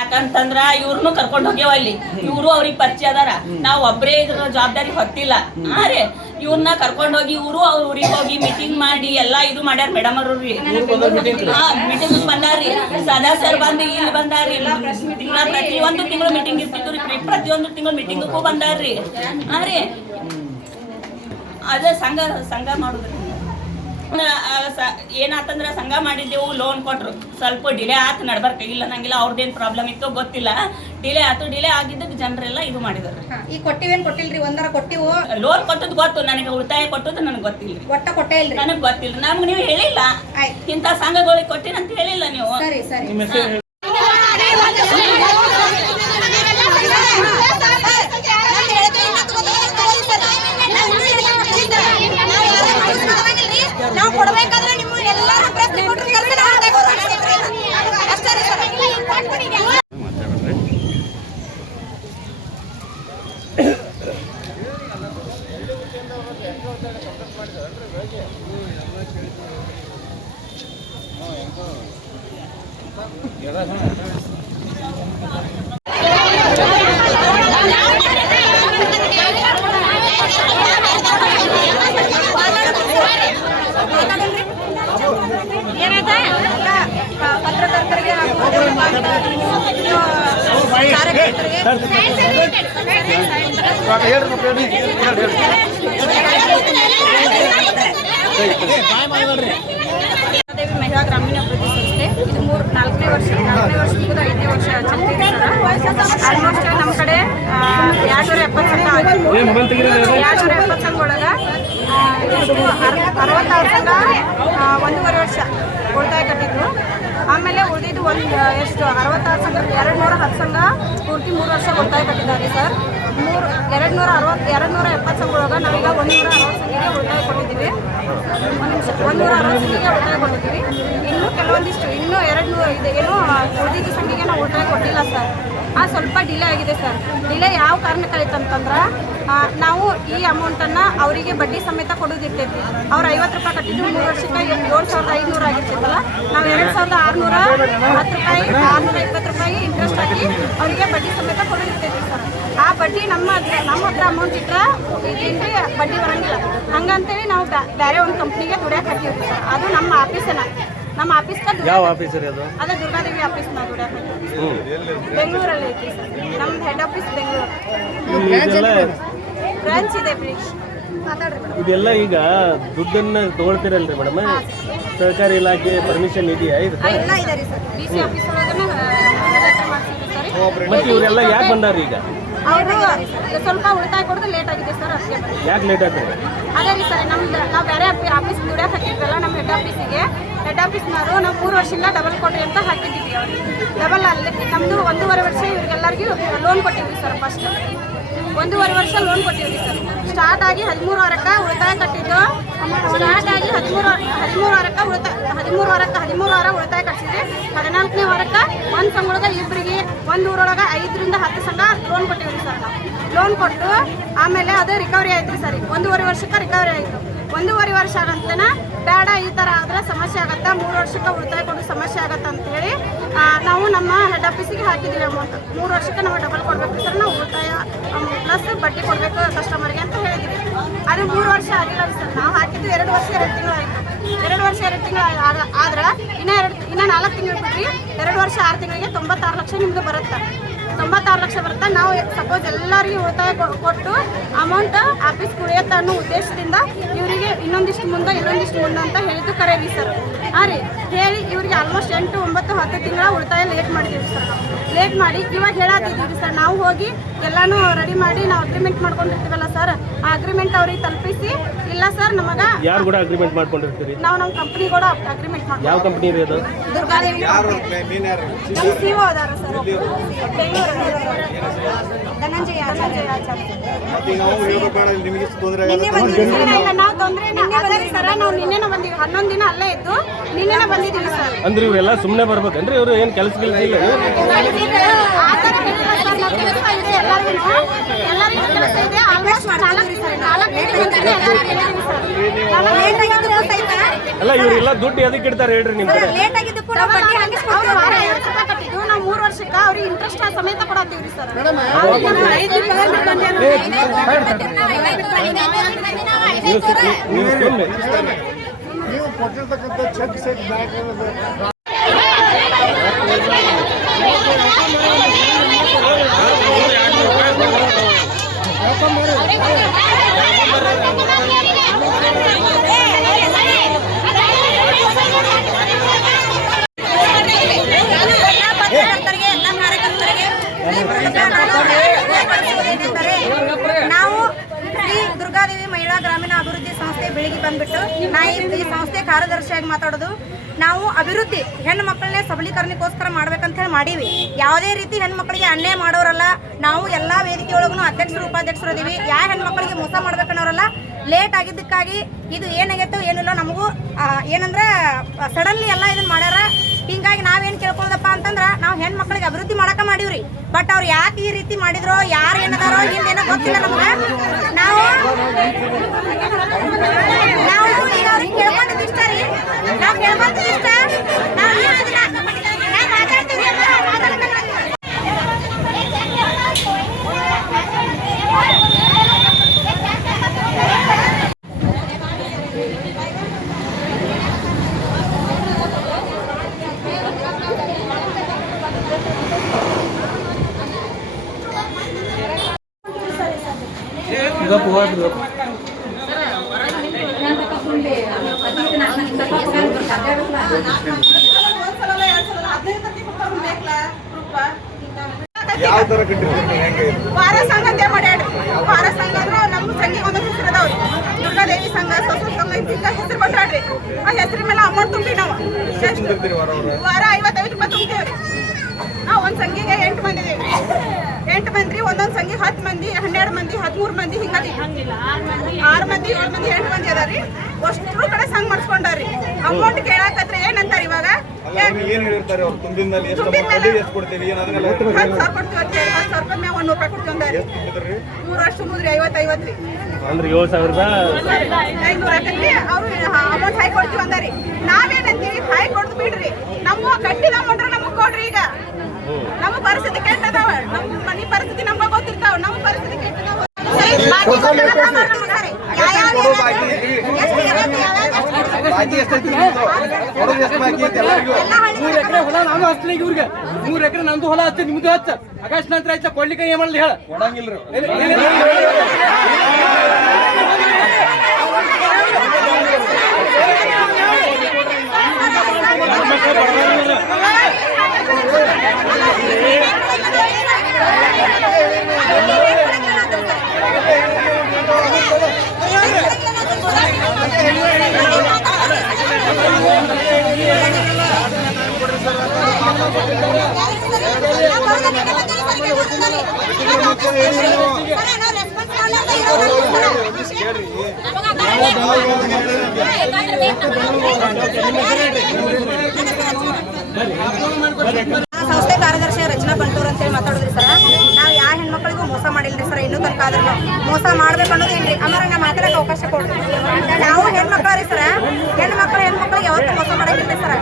ಯಾಕಂತಂದ್ರ ಇವ್ರನ್ನು ಕರ್ಕೊಂಡು ಹೋಗ್ಯವ ಅಲ್ಲಿ. ಇವ್ರು ಅವ್ರಿಗೆ ಪರಿಚಯ ಅದಾರ, ನಾವ್ ಒಬ್ರೇ ಇದ್ರ ಜವಾಬ್ದಾರಿ ಹೊತ್ತಿಲ್ಲ. ರೀ ಇವ್ರನ್ನ ಕರ್ಕೊಂಡ್ ಹೋಗಿ ಇವ್ರು ಅವ್ರ ಊರಿಗೆ ಹೋಗಿ ಮೀಟಿಂಗ್ ಮಾಡಿ ಎಲ್ಲಾ ಇದು ಮಾಡ್ಯಾರ. ಮೇಡಮ್ ಅವ್ರಿ ಮೀಟಿಂಗ್ ಬಂದಾರ್ರಿ. ಸದಾ ಸರ್ ಬಂದು ಇಲ್ಲಿ ಬಂದಾರ್ರಿ. ಪ್ರತಿಯೊಂದು ತಿಂಗಳು ಮೀಟಿಂಗ್ ಇರ್ತಿತ್ತು ರೀ. ಪ್ರತಿಯೊಂದು ತಿಂಗಳು ಮೀಟಿಂಗಕ್ಕೂ ಬಂದಾರ್ರಿ. ರೀ ಅದೇ ಸಂಘ ಮಾಡುದ್ರಿ. ಏನಾತಂದ್ರ ಸಂಘ ಮಾಡಿದ್ದೆವು, ಲೋನ್ ಕೊಟ್ರು. ಸ್ವಲ್ಪ ಡಿಲೇ ಆತು, ನಡ್ಬರ್ಕ ಇಲ್ಲ ನಂಗಿಲ್ಲ. ಅವ್ರದ್ದೇನು ಪ್ರಾಬ್ಲಮ್ ಇತ್ತು ಗೊತ್ತಿಲ್ಲ, ಡಿಲೇ ಆತು. ಡಿಲೇ ಆಗಿದ್ದಕ್ಕೆ ಜನರೆಲ್ಲ ಇದು ಮಾಡಿದಾರೆ. ಈ ಕೊಟ್ಟಿವೇನ್ ಕೊಟ್ಟಿಲ್ರಿ? ಒಂದರ ಕೊಟ್ಟಿವು. ಲೋನ್ ಕೊಟ್ಟದ್ ಗೊತ್ತು ನನಗೆ, ಉಳಿತಾಯ ಕೊಟ್ಟದ್ದು ನನಗೆ ಗೊತ್ತಿಲ್ಲ. ಒಟ್ಟ ಕೊಟ್ಟೇ ಇಲ್ರಿ? ನನಗೆ ಗೊತ್ತಿಲ್ಲ. ನಮ್ಗೆ ನೀವು ಹೇಳಿಲ್ಲ ಇಂಥ ಸಂಘಗಳಿಗೆ ಕೊಟ್ಟಿನಂತ ಹೇಳಿಲ್ಲ ನೀವು. ಸರಿ ಸರಿ. ನಾವು ಕೊಡಬೇಕಾದ್ರೆ ನಿಮ್ಮ ಎಲ್ಲರೂ ಪ್ರಶ್ನೆ ಕೊಟ್ಟರು ಪತ್ರಕರ್ತರಿಗೆ ಮಹಿಳಾ ಗ್ರಾಮೀಣ ಅಭಿವೃದ್ಧಿ ಸಂಸ್ಥೆ ಇದು 4ನೇ ವರ್ಷ 5ನೇ ವರ್ಷ ಚಲ್ತಿದೆ ಸರ್. ಆಲ್ಮೋಸ್ಟ್ ನಮ್ಮ ಕಡೆ 270 ಸಂಘ ಆಗಿದೆ. 270 ಸಂಘ ಒಳಗೆ 66 ಸಂಘ 1.5 ವರ್ಷ ಉಳಿತಾಯ ಕಟ್ಟಿದ್ರು. ಆಮೇಲೆ ಉಳಿದಿದ್ದು ಎಷ್ಟು 66 ಸಂಘ 210 ಸಂಘ ಪೂರ್ತಿ 3 ವರ್ಷ ಉಳಿತಾಯ ಕಟ್ಟಿದ್ದಾರೆ ಸರ್. 270 ಸಂಘ ಒಳಗೆ ನಾವೀಗ 160 ಸಂಘಿಗೆ ಉಳಿತಾಯ ಕೊಟ್ಟಿದ್ದೀವಿ. 160 ಸಂಘಿಗೆ ಉಳಿತಾಯ ಕೊಟ್ಟಿದ್ದೀವಿ. ಇನ್ನೂ ಕೆಲವೊಂದಿಷ್ಟು ಇನ್ನೂ 200 ಇದೆ ಏನೋ ಉಳಿದಿದ್ದು ಸಂಘಿಗೆ ನಾವು ಉಳಿತಾಯ ಕೊಟ್ಟಿಲ್ಲ ಸರ್. ಸ್ವಲ್ಪ ಡಿಲೇ ಆಗಿದೆ ಸರ್. ಡಿಲೇ ಯಾವ ಕಾರಣಕ್ಕಾಯ್ತಂತಂದ್ರೆ ನಾವು ಈ ಅಮೌಂಟನ್ನು ಅವರಿಗೆ ಬಡ್ಡಿ ಸಮೇತ ಕೊಡೋದಿರ್ತೈತಿ. ಅವ್ರು 50 ರೂಪಾಯಿ ಕಟ್ಟಿದ್ದು 3 ವರ್ಷಕ್ಕೆ 7,500 ಆಗಿರ್ತೈತಲ್ಲ, ನಾವು 2,610 ರೂಪಾಯಿ 620 ರೂಪಾಯಿ ಇಂಟ್ರೆಸ್ಟ್ ಆಗಿ ಅವರಿಗೆ ಬಡ್ಡಿ ಸಮೇತ ಕೊಡೋದಿರ್ತೈತಿ ಸರ್. ಆ ಬಡ್ಡಿ ನಮ್ಮ ಹತ್ರ ಅಮೌಂಟ್ ಇಟ್ಟರೆ ಇದೇನ್ರಿ ಬಡ್ಡಿ ಬರೋಂಗಿಲ್ಲ. ಹಂಗಂತೇಳಿ ನಾವು ಬೇರೆ ಒಂದು ಕಂಪ್ನಿಗೆ ದುಡಿಯೋಕೆ ಹಾಕಿರ್ತೀವಿ ಸರ್. ಅದು ನಮ್ಮ ಆಫೀಸೇನ, ನಮ್ಮ ಆಫೀಸ್ ಯಾವ ಆಫೀಸ್ ರೀ ಅದು? ಅದೇ ದುರ್ಗಾದೇವಿ ಆಫೀಸ್ ನಾವು ದುಡಿಯೋಕೆ ಬೆಂಗಳೂರಲ್ಲಿ ಐತಿ ಸರ್. ನಮ್ದು ಹೆಡ್ ಆಫೀಸ್ ಬೆಂಗಳೂರು, ಬ್ರಾಂಚ್ ಇದೆ. ಇದೆಲ್ಲ ಈಗ ದುಡ್ಡನ್ನ ತಗೊಳ್ತೀರಲ್ರಿ ಮೇಡಮ್, ಸರ್ಕಾರಿ ಇಲಾಖೆ ಪರ್ಮಿಷನ್ ಇದೆಯಾ? ಇಲ್ಲ ಇದೆ ರೀ ಸರ್. ಡಿ ಸಿ ಆಫೀಸ್ ಒಳಗನ ಮತ್ತೆ ಇವರೆಲ್ಲ ಯಾಕೆ ಬಂದಾರ್ರಿ ಈಗ? ಅವರು ಸ್ವಲ್ಪ ಉಳಿತಾಯ ಕೊಡೋದು ಲೇಟ್ ಆಗಿದೆ ಸರ್. ಅಷ್ಟೇ. ಯಾಕೆ ಲೇಟ್ ಆಗ್ತದೆ? ಅದೇ ರೀ ಸರ್, ನಾವು ಬೇರೆ ಆಫೀಸ್ ದುಡಿಯೋಕೆ ಹಾಕಿದ್ವಲ್ಲ ನಮ್ಮ ಹೆಡ್ ಆಫೀಸ್ನವರು ನಾವು 3 ವರ್ಷದಿಂದ ಡಬಲ್ ಕೊಡ್ರಿ ಅಂತ ಹಾಕಿದ್ದೀವಿ. ಅವ್ರಿಗೆ ಡಬಲ್ ಅಲ್ಲಿ ನಮ್ಮದು 1.5 ವರ್ಷ ಇವ್ರಿಗೆಲ್ಲರಿಗೂ ಲೋನ್ ಕೊಟ್ಟಿದ್ವಿ ಸರ್. ಫಸ್ಟ್ 1.5 ವರ್ಷ ಲೋನ್ ಕೊಟ್ಟಿದ್ವಿ ಸರ್. ಸ್ಟಾರ್ಟ್ ಆಗಿ 13 ವಾರಕ್ಕೆ ಉಳಿತಾಯ ಕಟ್ಟಿದ್ದು. ಸ್ಟಾರ್ಟ್ ಆಗಿ 13 ವಾರ ಉಳಿತಾಯ ಕಟ್ಟಿಸಿದ್ವಿ. 14ನೇ ವಾರಕ್ಕೆ ಒಂದು ಸಂಘೊಳಗೆ ಇಬ್ಬರಿಗೆ, ಒಂದು ಊರೊಳಗೆ 5ರಿಂದ 10 ಸಂಘ ಲೋನ್ ಕೊಟ್ಟಿದ್ವಿ ಸರ್. ನಾವು ಲೋನ್ ಕೊಟ್ಟು ಆಮೇಲೆ ಅದು ರಿಕವರಿ ಆಯ್ತು ಸರಿ. 1.5 ವರ್ಷಕ್ಕೆ ರಿಕವರಿ ಆಯಿತು. 1.5 ವರ್ಷ ಆಗಂತನ ಬೇಡ, ಈ ಥರ ಆದರೆ ಸಮಸ್ಯೆ ಆಗುತ್ತೆ, 3 ವರ್ಷಕ್ಕೆ ಉಳಿತಾಯ ಕೊಡೋ ಸಮಸ್ಯೆ ಆಗುತ್ತೆ ಅಂತೇಳಿ ನಾವು ನಮ್ಮ ಹೆಡ್ ಆಫೀಸಿಗೆ ಹಾಕಿದ್ದೀವಿ ಅಮೌಂಟ್. 3 ವರ್ಷಕ್ಕೆ ನಾವು ಡಬಲ್ ಕೊಡಬೇಕು ಸರ್. ನಾವು ಉಳಿತಾಯ ಪ್ಲಸ್ ಬಡ್ಡಿ ಕೊಡಬೇಕು ಕಸ್ಟಮರ್ಗೆ ಅಂತ ಹೇಳಿದ್ವಿ. ಅದು 3 ವರ್ಷ ಆಗಿಲ್ಲ ಸರ್. ನಾವು ಹಾಕಿದ್ದು 2 ವರ್ಷ 2 ತಿಂಗಳು ಆಯಿತು. 2 ವರ್ಷ 2 ತಿಂಗಳು ಆದ್ರೆ ಇನ್ನೂ 4 ತಿಂಗಳು ಬಿಟ್ರಿ 2 ವರ್ಷ 6 ತಿಂಗಳಿಗೆ 96 ಲಕ್ಷ ನಿಮ್ದು ಬರುತ್ತೆ. 96 ಲಕ್ಷ ಬರುತ್ತೆ. ನಾವು ಸಪೋಸ್ ಎಲ್ಲರಿಗೂ ಉಳಿತಾಯ ಕೊಟ್ಟು ಅಮೌಂಟ್ ಆಫೀಸ್ ಉಳಿಯುತ್ತೆ ಅನ್ನೋ ಉದ್ದೇಶದಿಂದ ಇವರಿಗೆ ಇನ್ನೊಂದಿಷ್ಟು ಮುಂದೆ ಅಂತ ಹೇಳಿದ್ದು ಕರೆಯಿರಿ ಸರ್. ರೀ ಹೇಳಿ ಇವರಿಗೆ ಆಲ್ಮೋಸ್ಟ್ 8, 9, 10 ತಿಂಗಳ ಉಳಿತಾಯ ಲೇಟ್ ಮಾಡಿದ್ದೀವಿ ಸರ್. ನಾವು ಲೇಟ್ ಮಾಡಿ ಇವಾಗ ಹೇಳತ್ತಿದ್ದೀವಿ ಸರ್. ನಾವು ಹೋಗಿ ಎಲ್ಲನೂ ರೆಡಿ ಮಾಡಿ ನಾವು ಅಗ್ರಿಮೆಂಟ್ ಮಾಡ್ಕೊಂಡಿರ್ತೀವಲ್ಲ ಸರ್, ಆ ಅಗ್ರಿಮೆಂಟ್ ಅವ್ರಿಗೆ ತಲುಪಿಸಿ ಇಲ್ಲ ಸರ್ ನಮಗೆ ಯಾರು ಕೂಡ ಅಗ್ರಿಮೆಂಟ್ ಮಾಡ್ಕೊಂಡಿರ್ತೀರಿ? ನಾವು ನಮ್ಮ ಕಂಪ್ನಿ ಕೂಡ ಅಗ್ರಿಮೆಂಟ್ ಮಾಡ್ತೀವಿ. ಯಾವ ಕಂಪ್ನಿ ಇದೆ ಅದು? ದುರ್ಗಾದೇವಿ CO ಅದಾರ ಸರ್. ಧನಂಜಯ ಆಚಾರ್ಯ. ನಾವು ತೊಂದರೆ ಸರ್. ನಾವು ನಿನ್ನೆನ ಬಂದೀವಿ. 11 ದಿನ ಅಲ್ಲೇ ಇದ್ದು ನಿನ್ನೆನ ಬಂದಿದ್ದೀವಿ ಸರ್. ಅಂದ್ರೆ ಇವೆಲ್ಲ ಸುಮ್ಮನೆ ಬರ್ಬೇಕಂದ್ರೆ ಇವರು ಏನು ಕೆಲಸ ಇಲ್ಲ? ಆ ಥರ ಕೆಲಸ ಇದೆ ಎಲ್ಲರಿಗೂ ಕೆಲಸ ಇದೆ. ಆಲ್ಮೋಸ್ಟ್ 4 ಗಂಟೆಗೆ ಅಲ್ಲ ಇವರೆಲ್ಲ ದುಡ್ಡು ಎದಕ್ಕೆ ಇಡ್ತಾರೆ ಹೇಳ್ರಿ ನಿಮ್ ಕಡೆ? ಲೇಟ್ ಆಗಿದ್ದು ಕೂಡ ಬಡ್ಡಿ ಹಾಕಿಸ್ಕೊಂಡು ವಾರ 2 ರೂಪಾಯಿ ಕಟ್ಟಿದ್ದು ನಾವು 3 ವರ್ಷಕ್ಕೆ ಅವ್ರಿಗೆ ಇಂಟ್ರೆಸ್ಟ್ ಸಮೇತ ಕೊಡತ್ತೀವ್ರಿ ಸರ್. ನೀವು ಕೊಟ್ಟಿರ್ತಕ್ಕಂಥ ಚೆಕ್ ಸೆಟ್ ಬ್ಯಾಕ್ ನಾವು ಶ್ರೀ ದುರ್ಗಾದೇವಿ ಮಹಿಳಾ ಗ್ರಾಮೀಣ ಅಭಿವೃದ್ಧಿ ಸಂಸ್ಥೆ ಬೆಳಿಗ್ಗೆ ಬಂದ್ಬಿಟ್ಟು ನಾ ಈ ಸಂಸ್ಥೆ ಕಾರ್ಯದರ್ಶಿಯಾಗಿ ಮಾತಾಡೋದು. ನಾವು ಅಭಿವೃದ್ಧಿ ಹೆಣ್ಣು ಮಕ್ಕಳನ್ನೇ ಸಬಲೀಕರಣಕ್ಕೋಸ್ಕರ ಮಾಡ್ಬೇಕಂತ ಹೇಳಿ ಮಾಡೀವಿ. ಯಾವುದೇ ರೀತಿ ಹೆಣ್ಣು ಮಕ್ಕಳಿಗೆ ಅನ್ಯಾಯ ಮಾಡೋರಲ್ಲ. ನಾವು ಎಲ್ಲಾ ವೇದಿಕೆ ಒಳಗೂ ಅಧ್ಯಕ್ಷರು ಉಪಾಧ್ಯಕ್ಷರು ಇದೀವಿ. ಯಾವ ಹೆಣ್ಣು ಮಕ್ಕಳಿಗೆ ಮೋಸ ಮಾಡ್ಬೇಕನ್ನೋರಲ್ಲ. ಲೇಟ್ ಆಗಿದ್ದಕ್ಕಾಗಿ ಇದು ಏನಾಗೈತೋ ಏನಿಲ್ಲ ನಮಗೂ ಏನಂದ್ರೆ ಸಡನ್ಲಿ ಎಲ್ಲ ಇದನ್ನ ಮಾಡ್ಯಾರ. ಹಿಂಗಾಗಿ ನಾವೇನ್ ಕೇಳ್ಕೊಳ್ಳೋದಪ್ಪ ಅಂತಂದ್ರ ನಾವು ಹೆಣ್ ಮಕ್ಳಿಗೆ ಅಭಿವೃದ್ಧಿ ಮಾಡಕ ಮಾಡೀವ್ರಿ. ಬಟ್ ಅವ್ರು ಯಾಕೆ ಈ ರೀತಿ ಮಾಡಿದ್ರೋ ಯಾರು ಏನದಾರೋ ಹಿಂದೇನೋ ಗೊತ್ತಿಲ್ಲ ನಮ್ಗೆ. ನಾವು ಈಗ ಅವ್ರಿಗೆ ಕೇಳ್ಕೊಂಡಿದ್ದು ಇಷ್ಟ ರೀ. ನಾವು ಕೇಳ್ಕೊಂತಿದ್ದು ಇಷ್ಟ. ನಾವು ಮಾತಾಡ್ತೀವಿ ಯಾವ ತರ ಕಟ್ಟಿರ್ತೀರಿ? ವಾರ ಸಂಘ ಅಂತ ಮಾಡ್ಯಾಡ್ರಿ. ವಾರ ಸಂಘ ಅಂದ್ರೆ ನಮ್ಮ ಸಂಘಿಗೆ ಒಂದೊಂದು ಹೆಸರು ಅದಾವ್ರಿ. ದುರ್ಗಾದೇವಿ ಸಂಘ, ಸೊಸೆ ಸಂಘ ಇಂತ ಹೆಸರು ಕೊಟ್ಟಾಡ್ರಿ. ಆ ಹೆಸರಿ ಮೇಲೆ ಅಮೌಂಟ್ ತುಂಬಿ ನಾವು ವಾರ 55 ರೂಪಾಯಿ ತುಂಬ್ತೇವ್ರಿ. ನಾವು ಒಂದ್ ಸಂಘಿಗೆ 8 ಮಂದಿ ಇದೀವಿ. 8 ಮಂದಿ ಒಂದೊಂದ್ ಸಂಘಿ 10 ಮಂದಿ 12 ಮಂದಿ 13 ಮಂದಿ ಹಿಂಗದಿ 6 ಮಂದಿ 7 ಮಂದಿ 8 ಮಂದಿ ಅದಾರಿ. ಅಷ್ಟ್ರು ಕಡೆ ಸಂಘ ಮಾಡಿಸ್ಕೊಂಡಾರಿ. ಅಮೌಂಟ್ ಕೇಳಾಕತ್ರ ಏನಂತಾರ ಇವಾಗ ಏನ್ ಹೇಳಿರ್ತಾರೆ ಅವ್ರು? ತುಂಬಿದ ಮೇಲೆ ಎಷ್ಟು ಎಷ್ಟು ಕೊಡ್ತೀವಿ? 10,000 ಕೊಡ್ತೀವಿ ಅಂತ ಹೇಳಿ 10,000 ರೂಪಾಯಿ ಮೇಲೆ 100 ರೂಪಾಯಿ ಕೊಡ್ತೀವಿ ಅಂದಾರಿ. 3 ವರ್ಷ ಮುಗಿದ್ರಿ 50 ರೀ. ಅಂದ್ರೆ 7,000 500 ಹಾಕಿ ಅವ್ರು ಅಮೌಂಟ್ ಹಾಕಿ ಕೊಡ್ತೀವಿ ಅಂದಾರಿ. ನಾವೇನಂತೀವಿ ಹಾಕಿ ಕೊಡ್ದು ಬಿಡ್ರಿ. ನಮ್ಮ ಕಟ್ಟಿದ ಅಮೌಂಟ್ ನಮಗ್ ಕೊಡ್ರಿ. ಈಗ ನಮ್ಮ ಪರಿಸ್ಥಿತಿ ಕೆಟ್ಟದಾವ. ನಮ್ಮ ಮನಿ ಪರಿಸ್ಥಿತಿ ನಮ್ಗ ಗೊತ್ತಿರ್ತಾವ. ನಮ್ಮ ಪರಿಸ್ಥಿತಿ ಕೆಟ್ಟದಾವ. ಬಾಕಿ ಎಷ್ಟೈತಿ? ಕೊಡೋದು ಎಷ್ಟು ಬಾಕಿ ಐತಿ ಎಲ್ಲರಿಗೂ? 3 ಎಕರೆ ಹೊಲ ನಾನು ಹಚ್ತೀನಿ ಇವ್ರಿಗೆ. 3 ಎಕರೆ ನಂದು ಹೊಲ ಹಚ್ಚಿ ನಿಮ್ದು ಹಚ್ಚ. ಆಗಸ್ಟ್ ನಂತರ ಆಯ್ತಾ ಕೊಡ್ಲಿಕ್ಕೆ ಏನ್ ಮಾಡಲಿ ಹೇಳ? ಕೊಡಂಗಿಲ್ರಿ. ಸಂಸ್ಥೆ ಕಾರ್ಯದರ್ಶಿ ರಚನಾ ಬಂಟೂರ್ ಅಂತ ಹೇಳಿ ಮಾತಾಡಿದ್ರಿ ಸರ್. ನಾವು ಯಾವ ಹೆಣ್ಮಕ್ಳಿಗೂ ಮೋಸ ಮಾಡಿಲ್ರಿ ಸರ್. ಇನ್ನೂ ತನಕ ಆದ್ರೂ ಮೋಸ ಮಾಡ್ಬೇಕು ಅನ್ನೋದು ಏನ್ರಿ ಅಮ್ಮಾರ ನಾ ಮಾತಾಡಕ್ಕೆ ಅವಕಾಶ ಕೊಡ್ರಿ. ನಾವು ಹೆಣ್ಮಕ್ಳ್ರಿ ಸರ್. ಹೆಣ್ಮಕ್ಳಿಗೆ ಯಾವತ್ತೂ ಮೋಸ ಮಾಡಂಗಿಲ್ಲ ಸರ್.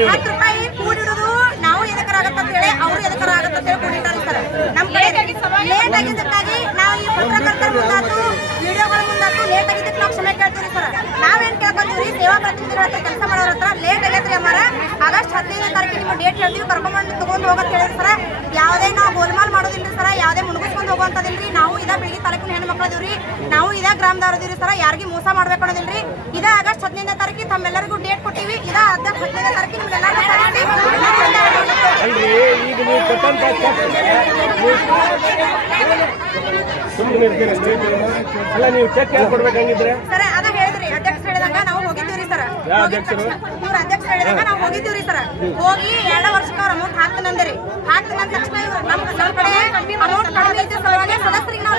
10 ರೂಪಾಯಿ ಕೂಡಿಡುದು ನಾವು ಎದಕ್ಕರ ಆಗತ್ತ ಅಂತ ಹೇಳಿ ಅವ್ರು ಎದಕ್ಕರ ಆಗತ್ತ ಅಂತ ಹೇಳಿ ಕೂಡಿಟ್ಟಾರಿ ಸರ್. ನಮ್ಮ ಕಡೆ ಲೇಟ್ ಆಗಿದ್ದಕ್ಕಾಗಿ ನಾವು ಈ ಪತ್ರಕರ್ತರ ಮುಂದಾತು ವಿಡಿಯೋಗಳ ಮುಂದಾತು ಲೇಟ್ ಆಗಿದ್ದಕ್ಕೆ ನಾವು ಕ್ಷಮೆ ಕೇಳ್ತೀವಿ ಸರ್. ನಾವೇನ್ ಕೇಳ್ಕೊಂತೀವಿ ಸೇವಾ ಪ್ರತಿನಿಧಿಗಳ ಹತ್ರ ಕೆಲಸ ಮಾಡೋರ ಹತ್ರ ಲೇಟ್ ಆಗೈತ್ರಿ ಅಮ್ಮಾರ. ಆಗಸ್ಟ್ 15ನೇ ತಾರೀಕಿಗೆ ನಿಮ್ಮ ಡೇಟ್ ಹೇಳ್ತೀವಿ ಕರ್ಕೊಂಡ್ಬಂದು ತಗೊಂಡು ಹೋಗಂತ ಹೇಳಿರಿ ಸರ್. ಯಾವುದೇ ನಾವು ಗೋಲ್ಮಾಲ್ ಮಾಡೋದಿಲ್ರಿ ಸರ್. ಯಾವುದೇ ಮುಣಗಿಸ್ಕೊಂಡು ಹೋಗುವಂತದಿಲ್ರಿ. ನಾವು ಇದ ಬೆಳಗ್ಗೆ ತಾಲೂಕಿನ ಹೆಣ್ಣು ಮಕ್ಳು ಅದೀವ್ರಿ. ನಾವು ಇದ ಗ್ರಾಮದವ್ರದಿವ್ರಿ ಸರ್. ಯಾರಿಗೂ ಮೋಸ ಮಾಡ್ಬೇಕು ಅನ್ನೋದಿಲ್ರಿ. ಇದ ಆಗಸ್ಟ್ 15ನೇ ತಾರೀಕಿಗೆ ತಮ್ಮೆಲ್ಲರಿಗೂ ಡೇಟ್ ಕೊಟ್ಟಿವಿ. ಇದ 15ನೇ ತಾರೀಕಿಗೆ ನಿಮ್ಗೆಲ್ಲ ಈಗ ನೀವು ಕೊಟ್ಟಂತ ಅಲ್ಲ ನೀವು ಚೆಕ್ ಕೊಡ್ಬೇಕಂಗಿದ್ರೆ ಸರ್ ಅದ ಹೇಳಿದ್ರಿ ಅಧ್ಯಕ್ಷ ಹೇಳಿದಾಗ ನಾವು ಹೋಗಿದ್ದೀವ್ರಿ ಸರ್. ಯಾವ ಅಧ್ಯಕ್ಷರು? ಇವ್ರ ಅಧ್ಯಕ್ಷ ಹೇಳಿದಾಗ ನಾವು ಹೋಗಿದ್ದೀವ್ರಿ ಸರ್. ಹೋಗಿ 2 ವರ್ಷಕ್ಕೆ ಅವ್ರ ಅಮೌಂಟ್ ಹಾಕ್ತಂದ್ರಿ. ಹಾಕ್ತಂದ ತಕ್ಷಣ ಇವ್ರು ನಮ್ಮ ಕಡೆ ಅಮೌಂಟ್ ಕಡಿಮೆ ಇದ್ದ ಸಲುವಾಗಿ ಸದಸ್ಯರಿಗೆ ನಾವು